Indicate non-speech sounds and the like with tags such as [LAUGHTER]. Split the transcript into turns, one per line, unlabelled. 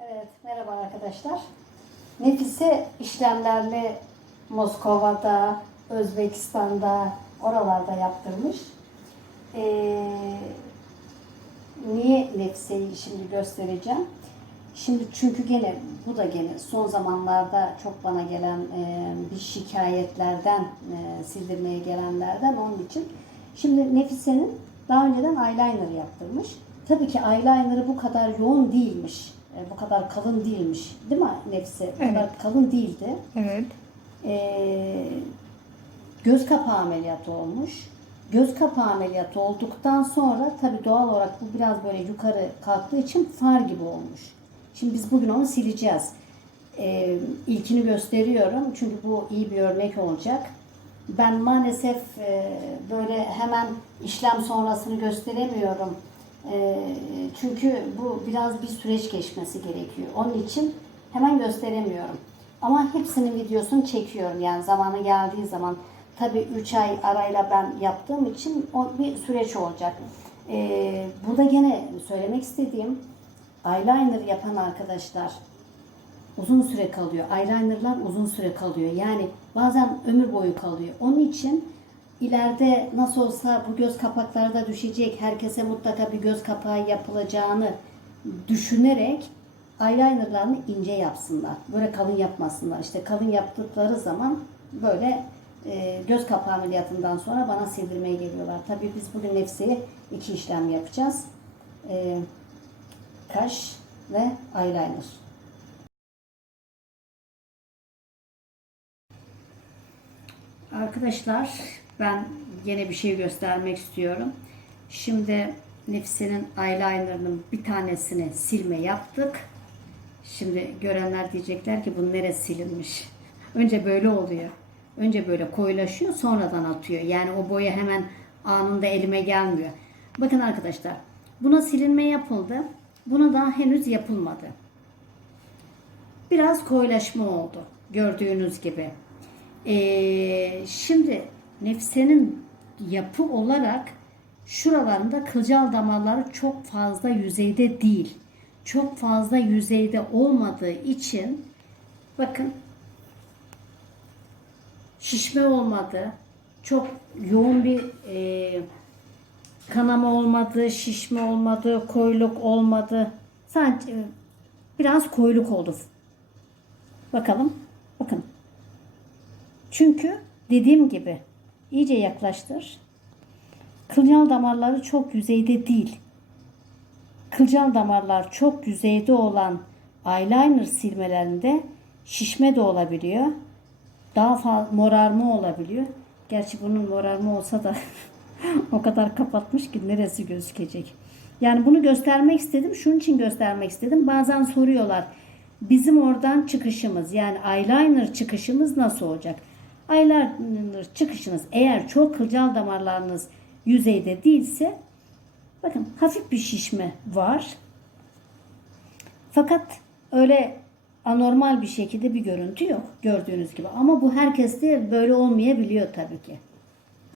Evet, merhaba arkadaşlar. Nefise işlemlerle Moskova'da, Özbekistan'da, oralarda yaptırmış. Ee, niye Nefise'yi şimdi göstereceğim? Şimdi çünkü gene bu da gene son zamanlarda çok bana gelen e, bir şikayetlerden e, sildirmeye gelenlerden onun için. Şimdi Nefise'nin daha önceden eyeliner yaptırmış. Tabii ki eyeliner'ı bu kadar yoğun değilmiş. E, bu kadar kalın değilmiş. Değil mi Nefise? Bu kadar kalın değildi.
Evet.
Ee, göz kapağı ameliyatı olmuş. Göz kapağı ameliyatı olduktan sonra tabii doğal olarak bu biraz böyle yukarı kalktığı için far gibi olmuş. Şimdi biz bugün onu sileceğiz. Ee, ilkini gösteriyorum çünkü bu iyi bir örnek olacak. Ben maalesef e, böyle hemen işlem sonrasını gösteremiyorum. E, çünkü bu biraz bir süreç geçmesi gerekiyor. Onun için hemen gösteremiyorum. Ama hepsinin videosunu çekiyorum yani zamanı geldiği zaman. Tabii 3 ay arayla ben yaptığım için o bir süreç olacak. E, burada gene söylemek istediğim eyeliner yapan arkadaşlar uzun süre kalıyor. Eyelinerlar uzun süre kalıyor. Yani bazen ömür boyu kalıyor. Onun için ileride nasıl olsa bu göz kapakları da düşecek. Herkese mutlaka bir göz kapağı yapılacağını düşünerek eyelinerlarını ince yapsınlar. Böyle kalın yapmasınlar. İşte kalın yaptıkları zaman böyle e, göz kapağı ameliyatından sonra bana sildirmeye geliyorlar. Tabii biz bugün nefseye iki işlem yapacağız. E, kaş ve eyeliner. Arkadaşlar ben yine bir şey göstermek istiyorum. Şimdi Nefise'nin eyelinerının bir tanesini silme yaptık. Şimdi görenler diyecekler ki bu neresi silinmiş. [LAUGHS] Önce böyle oluyor. Önce böyle koyulaşıyor sonradan atıyor. Yani o boya hemen anında elime gelmiyor. Bakın arkadaşlar buna silinme yapıldı. Buna daha henüz yapılmadı. Biraz koyulaşma oldu. Gördüğünüz gibi. Ee, şimdi nefsenin yapı olarak şuralarında kılcal damarları çok fazla yüzeyde değil. Çok fazla yüzeyde olmadığı için bakın şişme olmadı. Çok yoğun bir e, kanama olmadı, şişme olmadı, koyuluk olmadı. Sadece biraz koyuluk oldu. Bakalım. Bakın. Çünkü dediğim gibi iyice yaklaştır. Kılcal damarları çok yüzeyde değil. Kılcal damarlar çok yüzeyde olan eyeliner silmelerinde şişme de olabiliyor. Daha fazla morarma olabiliyor. Gerçi bunun morarma olsa da [LAUGHS] o kadar kapatmış ki neresi gözükecek. Yani bunu göstermek istedim. Şunun için göstermek istedim. Bazen soruyorlar. Bizim oradan çıkışımız yani eyeliner çıkışımız nasıl olacak? Eyeliner çıkışınız eğer çok kılcal damarlarınız yüzeyde değilse bakın hafif bir şişme var. Fakat öyle anormal bir şekilde bir görüntü yok gördüğünüz gibi. Ama bu herkeste böyle olmayabiliyor tabii ki.